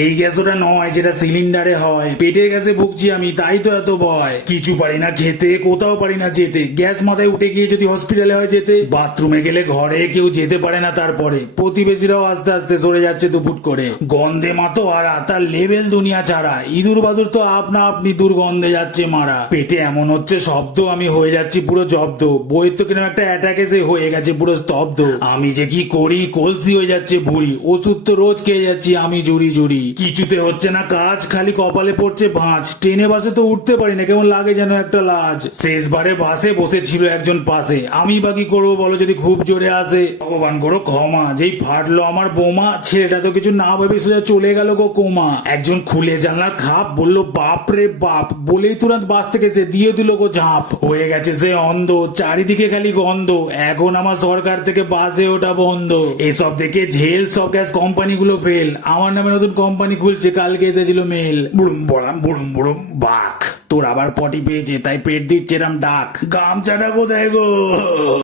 এই গ্যাস ওটা নয় যেটা সিলিন্ডারে হয়। পেটের গ্যাসে ভুগছি আমি, তাই তো এত ভয়। কিছু পারি না খেতে, কোথাও পারি না যেতে। গ্যাস মাথায় উঠে গিয়ে যদি হসপিটালে হয় যেতে, বাথরুমে গেলে ঘরে কেউ যেতে পারে না। তারপরে প্রতিবেশীরাও আস্তে আস্তে সরে যাচ্ছে দুপুট করে। গন্ধে মাতো আরা, তার লেভেল দুনিয়া ছাড়া। ইঁদুর বাদুর তো আপনা আপনি দুর্গন্ধে যাচ্ছে মারা। পেটে এমন হচ্ছে শব্দ, আমি হয়ে যাচ্ছি পুরো জব্দ। বইয়ের তো কিরকম একটা অ্যাটাক এসে হয়ে গেছে পুরো স্তব্ধ। আমি যে কি করি, কলসি হয়ে যাচ্ছে ভুড়ি। ওষুধ তো রোজ খেয়ে যাচ্ছি আমি জুড়ি জুড়ি। কিছুতে হচ্ছে না কাজ, খালি কপালে পড়ছে ভাঁজ। ট্রেনে বাসে তো উঠতে পারি না, কেমন লাগে যেন একটা লাজ। শেষবারে বাসে বসেছিল একজন পাশে, আমি বা কি করবো বলো যদি খুব জোরে আসে। ভগবান করো ক্ষমা, যেই ফাটলো আমার বোমা, ছেলেটা তো কিছু না ভেবে সোজা চলে গেল গো কোমা। একজন খুলে জানলার খাপ, বলল বাপ রে বাপ, বলেই তুরন্ত বাস থেকে সে দিয়ে দিল গো ঝাঁপ। হয়ে গেছে সে অন্ধ, চারিদিকে খালি গন্ধ। এখন আমার সরকার থেকে বাসে ওটা বন্ধ। এসব দেখে ঝেল, সব গ্যাস কোম্পানি গুলো ফেল। আমার নামে নতুন কোম্পানি খুলছে, কালকে এসেছিল মেল। বুড়ুম বড়াম বুড়ুম বুড়ুম বাক। তোর আবার পটি পেয়েছে, তাই পেট দিচ্ছে এরম ডাক। গামছাটা কোথায় গো?